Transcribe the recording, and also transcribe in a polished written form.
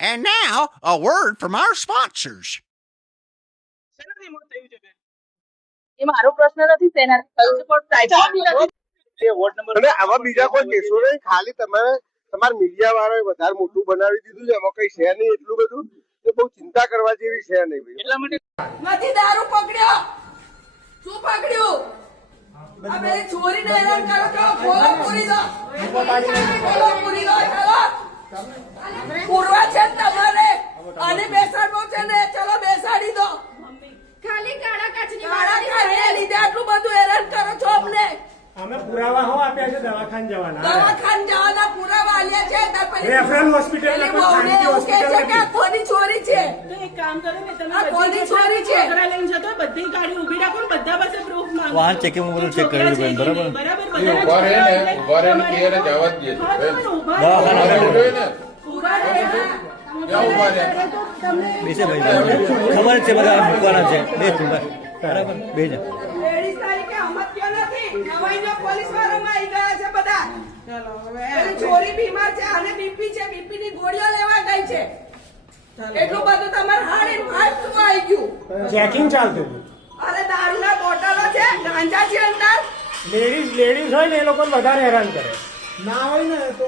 And now, a word from our sponsors. એ મારો પ્રશ્ન નથી તેના અને આમાં બીજા કોઈ કેસો નહીં, ખાલી તમારા મીડિયા વાળાએ વધારે મોટું બનાવી દીધું છે. એમાં કઈ છે નહીં એટલું બધું, તો બહુ ચિંતા કરવા જેવી છે નહીં ભાઈ. એટલા માટે નથી દારૂ પકડ્યો. શું પકડ્યું? આ બે ચોરીને હેરાન કરો છો. ખોલો પૂરી દો. ખોલો પૂરી દો. ચલો પૂરવા છે તમારે અને બેસાડવો છે ને, ચલો બેસાડી દો. ખાલી કાળા કાચની લીધે આટલું બધું હેરાન કરો છો અમને. અમે પુરાવા હો આપ્યા છે દવાખાને જવાના પુરાવા આલ્યા છે. રેફરલ હોસ્પિટલ એવું કે છે કે આ કોની ચોરી છે? તો એક કામ કરો ને, તમે આ કોની ચોરી છે? લઈને જતો બધી ગાડી ઊભી રાખો ને, બધા પાસે પ્રૂફ માંગો. વાહન ચેકિંગ બધું ચેક કરી લો બરાબર. ઉભા રહે ને ક્લિયર જવા જ દે. બેસે ભાઈ, ખબર છે બધા મૂકવાના છે. બે બરાબર બે જ લેડીઝ તારીખે હમત્યો નથી. નવાઈનો પોલીસ વાળામાં આવી ગયા છે બધા. પેલી છોરી બીમાર છે અને બીપી છે, બીપી ની ગોળીઓ લેવા ગઈ છે. એટલું બધું તમારે હાર્ડ એન્ડ ફાસ્ટ શું આવી ગયું? ચેકિંગ ચાલતું. અરે દારૂના બોટલો છે, ગાંજા છે અંદર. લેડીઝ હોય ને એ લોકો વધારે હેરાન કરે. ના હોય ને તો